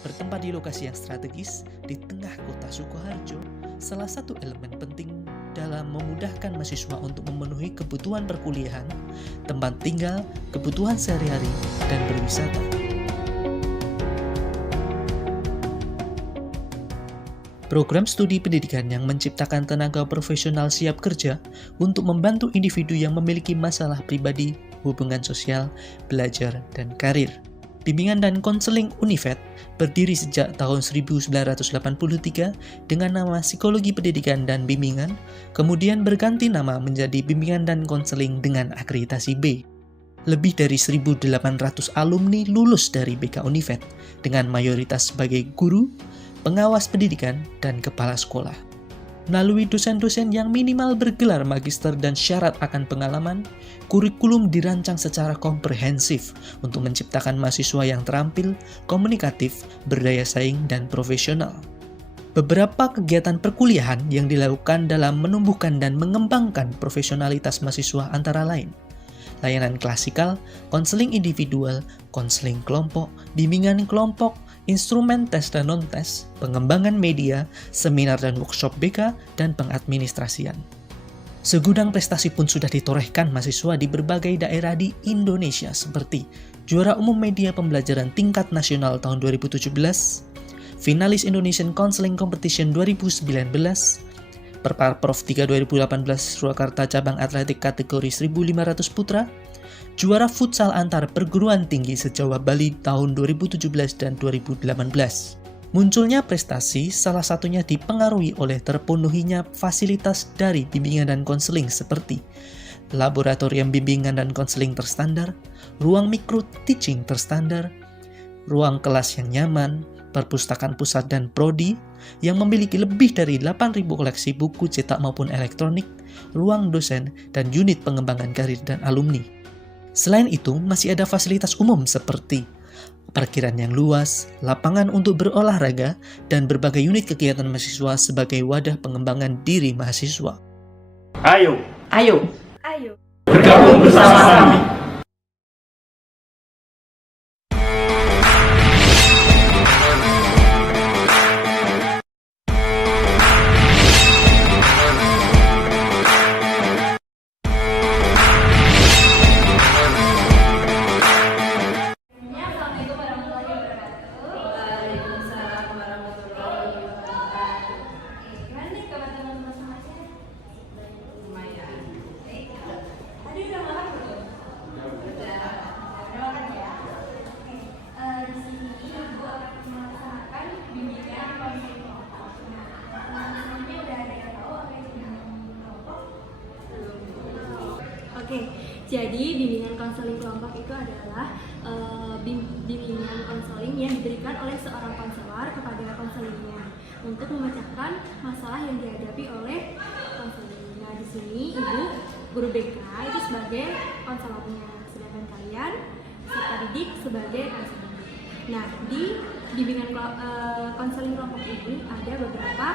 Bertempat di lokasi yang strategis di tengah kota Sukoharjo, salah satu elemen penting dalam memudahkan mahasiswa untuk memenuhi kebutuhan perkuliahan, tempat tinggal, kebutuhan sehari-hari, dan berwisata. Program studi pendidikan yang menciptakan tenaga profesional siap kerja untuk membantu individu yang memiliki masalah pribadi, hubungan sosial, belajar, dan karir. Bimbingan dan konseling Univet berdiri sejak tahun 1983 dengan nama Psikologi Pendidikan dan Bimbingan, kemudian berganti nama menjadi Bimbingan dan Konseling dengan akreditasi B. Lebih dari 1.800 alumni lulus dari BK Univet dengan mayoritas sebagai guru, pengawas pendidikan, dan kepala sekolah. Melalui dosen-dosen yang minimal bergelar magister dan syarat akan pengalaman, kurikulum dirancang secara komprehensif untuk menciptakan mahasiswa yang terampil, komunikatif, berdaya saing, dan profesional. Beberapa kegiatan perkuliahan yang dilakukan dalam menumbuhkan dan mengembangkan profesionalitas mahasiswa antara lain: layanan klasikal, konseling individual, konseling kelompok, bimbingan kelompok, instrumen tes dan non-tes, pengembangan media, seminar dan workshop BK, dan pengadministrasian. Segudang prestasi pun sudah ditorehkan mahasiswa di berbagai daerah di Indonesia seperti juara umum media pembelajaran tingkat nasional tahun 2017, finalis Indonesian Counseling Competition 2019, Perparprov 3 2018 Surakarta cabang atletik kategori 1.500 putra, juara futsal antar perguruan tinggi se-Jawa Bali tahun 2017 dan 2018. Munculnya prestasi salah satunya dipengaruhi oleh terpenuhinya fasilitas dari bimbingan dan konseling seperti laboratorium bimbingan dan konseling terstandar, ruang mikro teaching terstandar, ruang kelas yang nyaman, perpustakaan pusat dan prodi yang memiliki lebih dari 8.000 koleksi buku cetak maupun elektronik, ruang dosen, dan unit pengembangan karir dan alumni. Selain itu, masih ada fasilitas umum seperti parkiran yang luas, lapangan untuk berolahraga, dan berbagai unit kegiatan mahasiswa sebagai wadah pengembangan diri mahasiswa. Ayo Bergabung bersama kami. Assalamualaikum warahmatullahi wabarakatuh. Waalaikumsalam warahmatullahi wabarakatuh. Gimana nih kabar teman-teman semuanya? Lumayan. Tadi udah makan belum? Udah makan ya? Oke. Di sini Ibu akan melaksanakan bimbingan konseling kelompok. Sebelumnya udah ada yang tahu apa itu bimbingan kelompok? Oke. Jadi bimbingan konseling kelompok itu adalah bimbingan konseling yang diberikan oleh seorang konselor kepada konselingnya untuk memecahkan masalah yang dihadapi oleh konseling. Nah, di sini Ibu guru BK itu sebagai konselornya, sedangkan kalian peserta didik sebagai konselor. Nah, di bimbingan konseling kelompok ini ada beberapa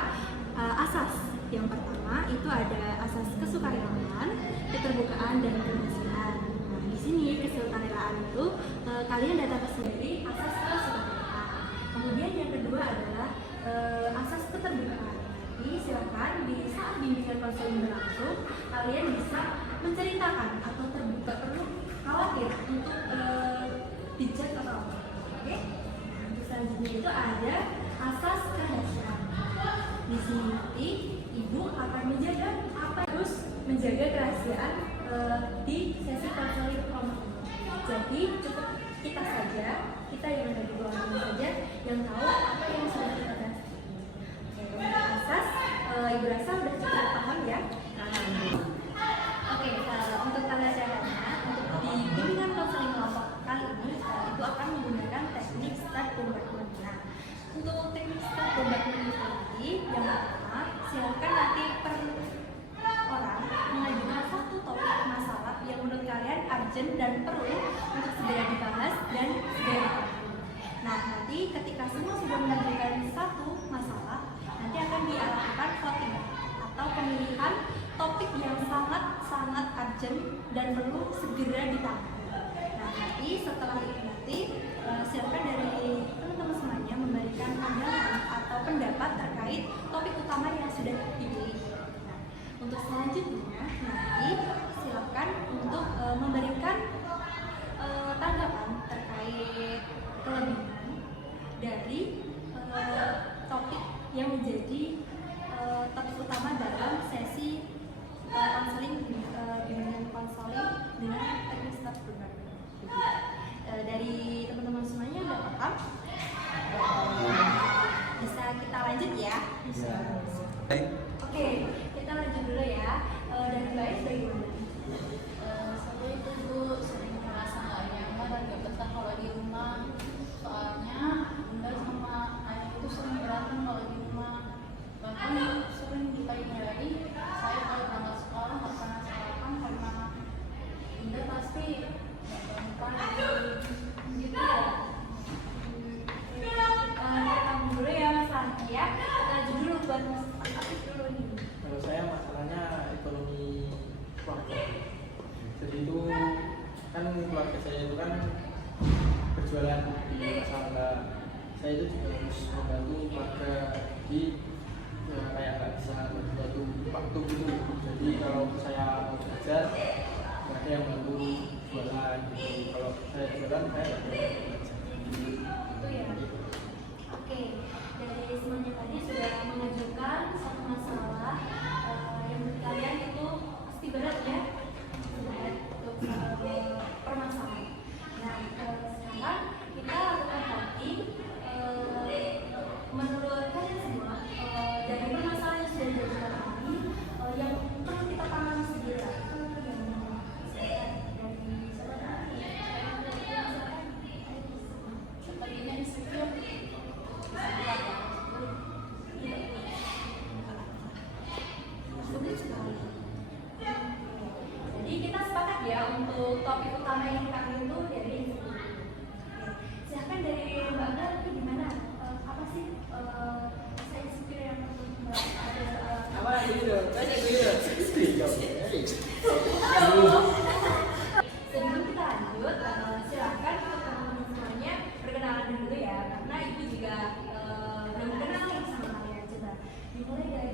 asas. Yang pertama itu ada asas kesukarelawan, keterbukaan, dan kerahasiaan. Nah, di sini kesukarelawan itu kalian data sendiri asas kesukarelawan. Kemudian yang kedua adalah asas keterbukaan. Jadi silakan di saat bimbingan konseling berlangsung kalian bisa menceritakan atau terbuka, perlu khawatir untuk dijat atau apa. Oke? Selanjutnya itu ada asas kerahasiaan. Di sini nanti Ibu akan menjaga menjaga kerahasiaan di sesi konseling kelompok. Jadi cukup kita saja, kita yang ada di ruangan saja yang tahu apa yang sudah kita bahas. Untuk asas, Ibu rasa sudah cukup paham ya? Oke, untuk tanda caranya, untuk di bimbingan konseling kelompok kali ini Ibu akan menggunakan teknik start bombardment. Nah, untuk teknik start bombardment ini yang pertama, silakan nanti per orang mengajukan satu topik masalah yang menurut kalian urgent dan perlu untuk segera dibahas dan segera diketahui. Nah, nanti ketika semua sudah mengajukan satu masalah, nanti akan dilakukan voting atau pemilihan topik yang sangat urgent dan perlu segera ditangani. Nah, nanti setelah itu silakan dari teman-teman semuanya Untuk selanjutnya nanti silakan untuk memberikan tanggapan terkait kelebihan dari topik yang menjadi topik utama dalam sesi konseling bimbingan konseling dengan teknik staf programming. Dari teman-teman semuanya udah paham? Bisa kita lanjut ya? Bisa. Oke, kita lanjut dulu ya. Dari Baik bagaimana? Saya itu dulu sering merasa nggak nyaman dan nggak betah kalau di rumah. Soalnya bunda sama ayah itu sering berantem kalau di rumah. Bahkan sering di pagi hari saya kalau berangkat sekolah nggak pernah sarapan karena bunda pasti nggak Gitu ya. Kita dulu ya Mas Rangki ya. Lanjut dulu buat Mas Afif dulu nih. Kalau saya masalahnya ekonomi keluarga. Jadi itu kan keluarga saya itu kan berjualan di pasar. Saya itu juga harus membantu keluarga di kayak nggak bisa membantu waktu gitu. Jadi kalau saya mau belajar nggak ada yang bantu jualan gitu. Kalau saya jualan saya nggak ada yang belajar. Itu ya. Oke, dari semuanya tadi sudah mengajukan satu masalah yang menurut kalian itu pasti berat ya, berat untuk permasalahan. Nah, sekarang kita lakukan voting menurut kalian semua dari permasalahan yang sudah diajukan tadi yang perlu kita pahami segera itu yang mana? Dari siapa tadi? tadinya insecure. Jadi kita sepakat ya untuk topik utama yang kita ambil itu dari insecure. Silahkan dari Mbak Angga itu gimana? Apa sih rasa insecure yang ada? Apa dulu? Tanya dulu. Sebelum kita lanjut, silahkan untuk teman-teman semuanya perkenalan dulu ya, karena itu juga belum kenal nih sama kalian. Coba dimulai dari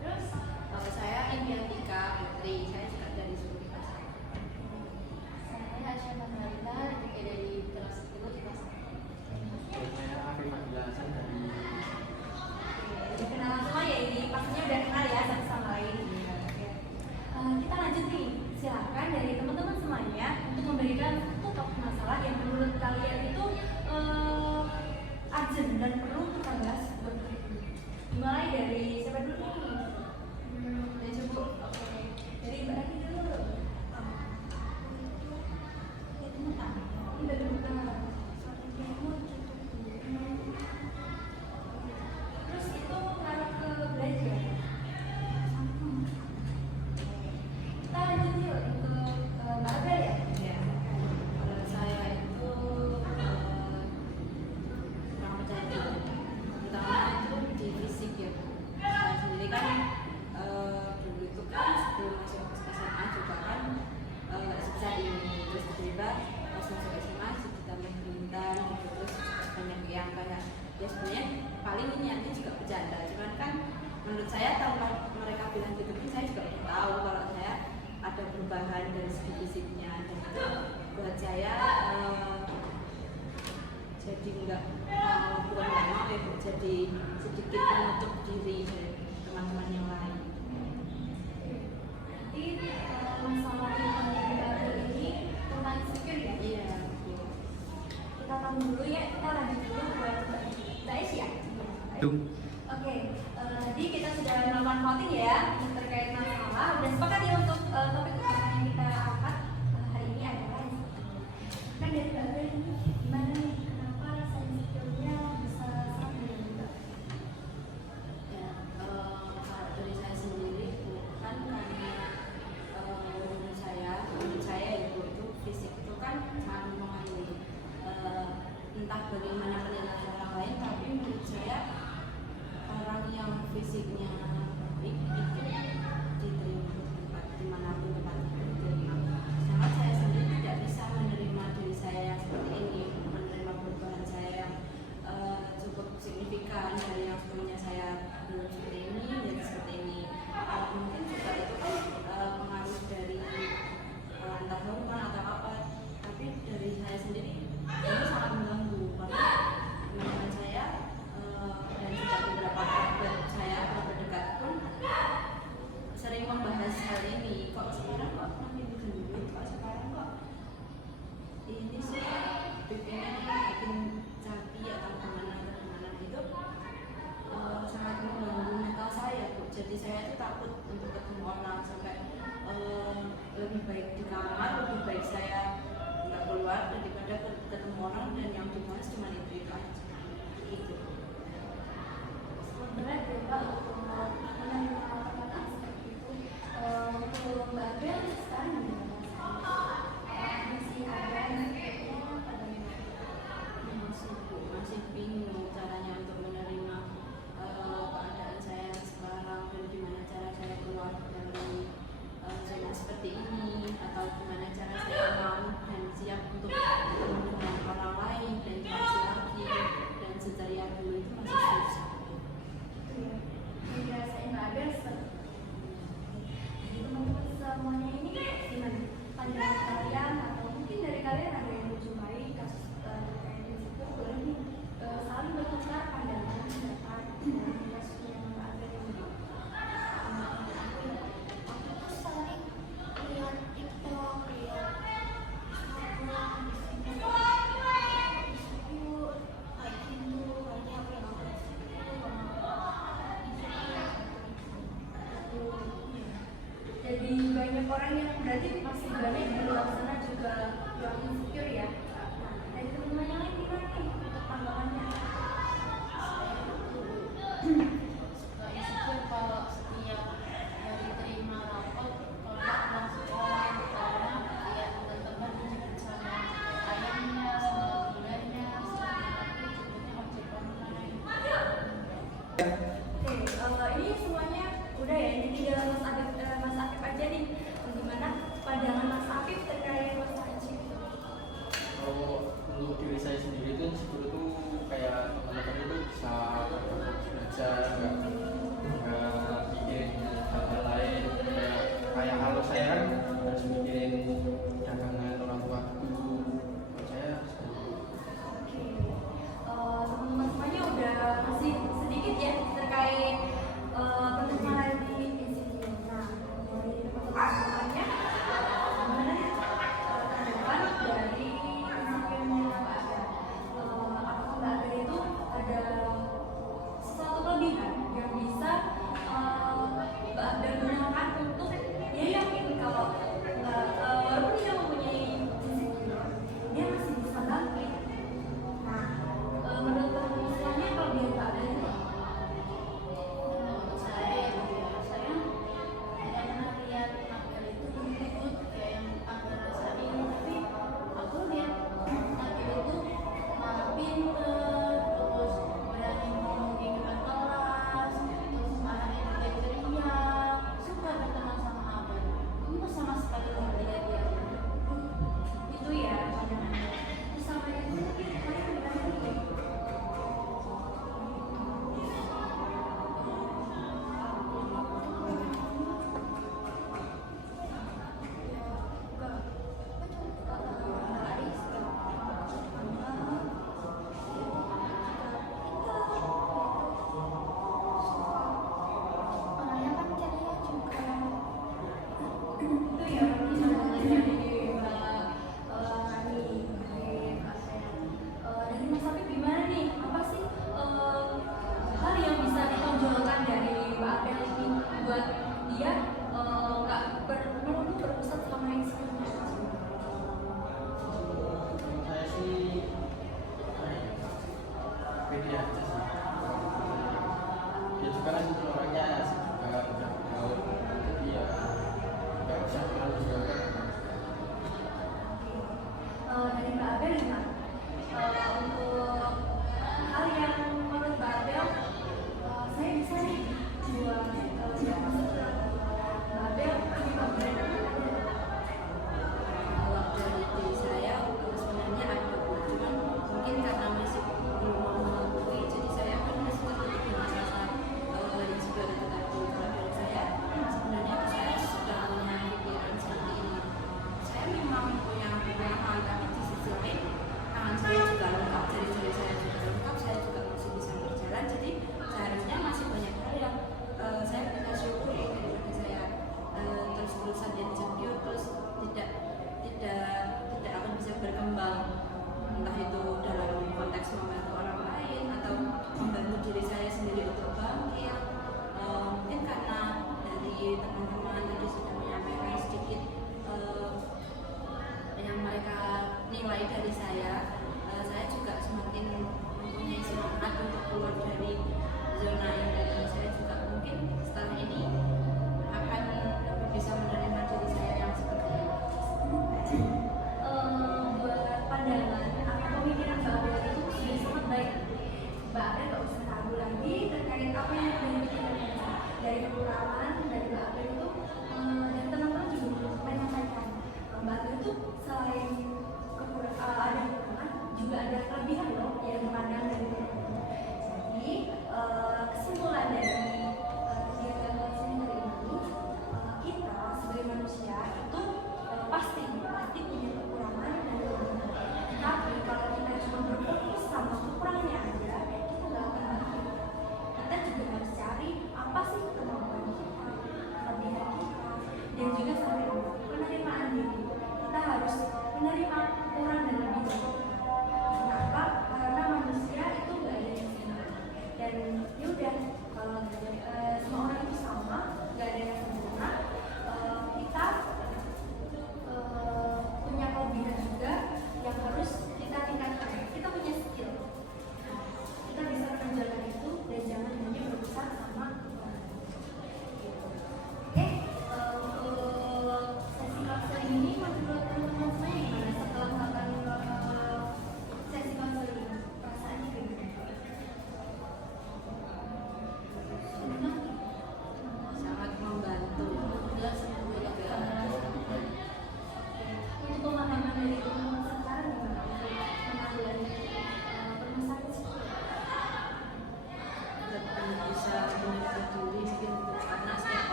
terus Kalau saya Indiatika Putri, saya juga dari Suri Pasar. Saya Aisyah Margarita, juga dari kelas 10 di Pasar. Saya Afif Abdulasan dari udah kenalan semua ya, ini pastinya udah kenal ya satu sama lain. Oke. Kita lanjut nih, silakan dari teman-teman semuanya untuk memberikan satu topik masalah yang menurut kalian itu urgent dan perlu kita bahas buat kita. Dimulai dari siapa dulu nih? Dari Cukup. Oke. Dari Mbak Aki dulu. Udah dulu. Terus itu ngaruh ke belajar. Kita lanjut yuk ke Mbak Abel ya. Ya, kalau saya itu kurang percaya diri, terutama itu di fisik ya. Saya sendiri kan dulu itu kan sebelum masuk ke SMA juga kan nggak sebesar ini, terus tiba-tiba pas masuk SMA ditambah bintang gitu, terus banyak yang kayak ya sebenarnya paling ini niatnya juga bercanda, cuman kan menurut saya tanpa mereka bilang gitu pun saya juga udah tahu kalau saya ada perubahan dari segi fisiknya, dan itu buat saya jadi nggak bukan nggak mau ya, jadi sedikit menutup diri dari teman-teman yang lain. Jadi masalah yang Mbak Abel ini tentang insecure ya. Iya, betul. Kita tahu dulu ya, kita lanjut dulu buat Mbak Aisyah. Oke, jadi kita sudah melakukan voting ya terkait masalah. Udah sepakat ya untuk topik utama yang kita angkat hari ini adalah insecure. Kan dari Mbak Abel ini gimana nih? Kenapa rasa insecure-nya bisa sangat mengganggu? Ya, kalau dari saya sendiri bukan karena menurut saya itu fisik itu kan sangat mempengaruhi entah bagaimana penilaian orang lain, tapi menurut saya orang yang fisiknya baik itu diterima di tempat dimanapun tempat itu diterima. Sedangkan saya sendiri tidak bisa menerima diri saya yang seperti ini, Mbak Abel sekarang gimana? Masih ada nantinya pada masih bingung caranya untuk menerima keadaan saya sekarang dan gimana cara saya keluar dari zona seperti ini, atau gimana cara saya mau dan siap untuk bertemu dengan orang lain dan interaksi lagi dan secara dulu itu masih susah. yang dirasain Mbak Abel seperti jadi teman-teman semuanya ini gimana pandangan kalian, atau mungkin dari kalian ada yang menjumpai kasus terkait itu, boleh nih saling bertukar pandangan pendapat dari kasusnya Mbak Abel ini. Aku tuh sering lihat TikTok, lihat Instagram, disitu kayak gitu, banyak yang aku Jadi banyak orang yang berarti masih banyak di luar sana juga yang insecure ya. Nah, dari teman-teman yang lain gimana nih untuk pandangannya? suka insecure kalau setiap hari terima rapot kalau pulang sekolah karena lihat teman-teman dijemput sama ayamnya, sama bundanya, sama aku jemputnya ojek online. Oke, ini semuanya udah ya. Ini tinggal Mas Akif aja nih. Gimana pandangan Mas Akif terkait Mas Ajib? Kalau untuk diri saya sendiri itu sebetulnya tuh kayak teman-teman itu bisa belajar, nggak mikirin hal-hal lain, kayak kalau saya kan harus mikirin dagangan orang tua dulu. Kalau saya Oke, teman-teman semuanya udah masih sedikit ya terkait penerimaan di insecure. Nah, dari teman-teman semuanya, gimana tanggapan dari insecure-nya Mbak Abel? Apakah Mbak Abel itu ada sesuatu kelebihan yang bisa Mbak Abel gunakan untuk dia yakin kalau walaupun dia mempunyai insecure, dia masih bisa bangkit. Nah, menurut teman-teman semuanya kelebihan Mbak Abel itu apa? Menurut saya tidak pernah lihat Abel itu ikut kayak yang Abel rasain, tapi aku lihat Abel itu malah pinter, terus berani ngomong di depan kelas, terus anaknya juga ceria, suka berteman sama Abel. Aku sama sekali tidak lihat dia. Itu ya pandangannya. Terus sama yang itu kalian gimana nih? Orangnya kan ceria juga. Itu ya pandangannya dari Mbak Rani, dari Mbak Saya. Dari Mas Afif gimana nih? Apa sih hal yang bisa ditonjolkan dari Mbak Abel ini buat dia nggak melulu berpusat sama insecure-nya aja? Kalau saya sih pede aja sih. Dia juga kan orangnya asik juga, udah gaul, jadi ya nggak usah terlalu juga. Dari Mbak Abel gimana? Untuk hal yang menurut Mbak Abel saya bisa nih buat yang masuk ke Mbak Abel ini pemberian Kalau dari diri saya sebenarnya ada, cuman mungkin karena masih belum mengakui, jadi saya kan masih tertutup dengan rasa insecure itu tadi. Kalau dari saya sebenarnya saya sudah punya pikiran seperti ini. Saya memang punya tangan, tapi di sisi lain tangan saya juga lengkap, jari-jari saya juga lengkap, saya juga masih bisa berjalan. Jadi seharusnya masih banyak hal yang saya bisa syukuri daripada saya terus-terusan insecure, terus tidak akan bisa berkembang, entah itu dalam konteks membantu orang lain atau membantu diri saya sendiri untuk bangkit. Mungkin karena dari teman-teman tadi sudah menyampaikan sedikit yang mereka nilai dari saya juga semakin mempunyai semangat untuk keluar dari zona ini. Dan saya juga mungkin setelah ini akan lebih bisa menerima diri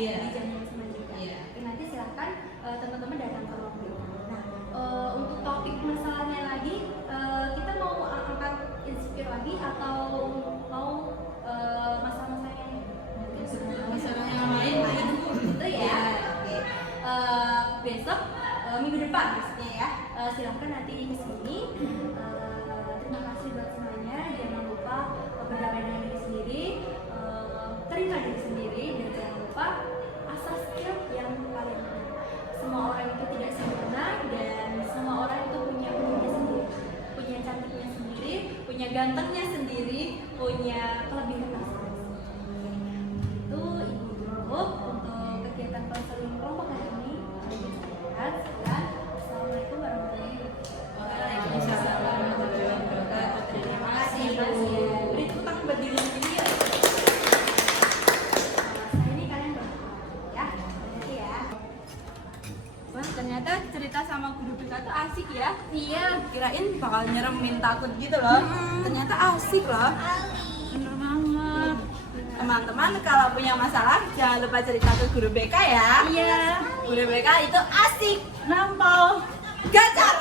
Iya. di jam yang sama juga. Iya. Oke, nanti silahkan teman-teman datang ke ruang BK. Nah, untuk topik masalahnya lagi, kita mau angkat insecure lagi atau mau masalah-masalah yang Masalah yang lain itu ya. Oke. Besok minggu depan maksudnya ya. Silahkan nanti ke sini. Terima kasih buat semuanya. Jangan lupa berdamai dengan diri sendiri, terima diri sendiri, dan jangan lupa asah skill yang kalian punya. Semua orang itu tidak sempurna dan semua orang itu punya uniknya sendiri, punya cantiknya sendiri, punya gantengnya sendiri, punya kelebihan masing-masing. Itu ibu dulu untuk kegiatan konseling kelompok hari ini. Assalamualaikum warahmatullahi wabarakatuh. Waalaikumsalam warahmatullahi wabarakatuh. Terima kasih Bu. Beri tepuk tangan buat diri sendiri ya. Saya ini kalian berdua ya. Terima ya. Wah, ternyata cerita sama guru BK tuh asik ya. Iya. Kirain bakal nyeremin takut gitu loh. Ternyata asik loh. Bener banget. Teman-teman kalau punya masalah jangan lupa cerita ke guru BK ya. Iya. Guru BK itu asik, nampol, gacor.